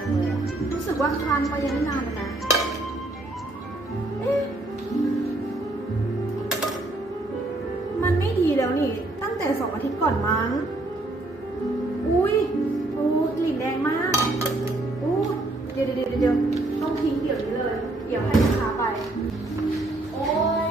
จังเลยอะรู้สึกว่าคันมายังไม่นานเลยนะเอ๊ะมันไม่ดีแล้วนี่ตั้งแต่2 อาทิตย์ก่อนมั้งอุ้ยโอ้กลิ่นแดงมากอู้เดี๋ยวต้องทิ้งเดี๋ยวนี้เลยเดี๋ยวให้ลูกค้าไปโอ้ย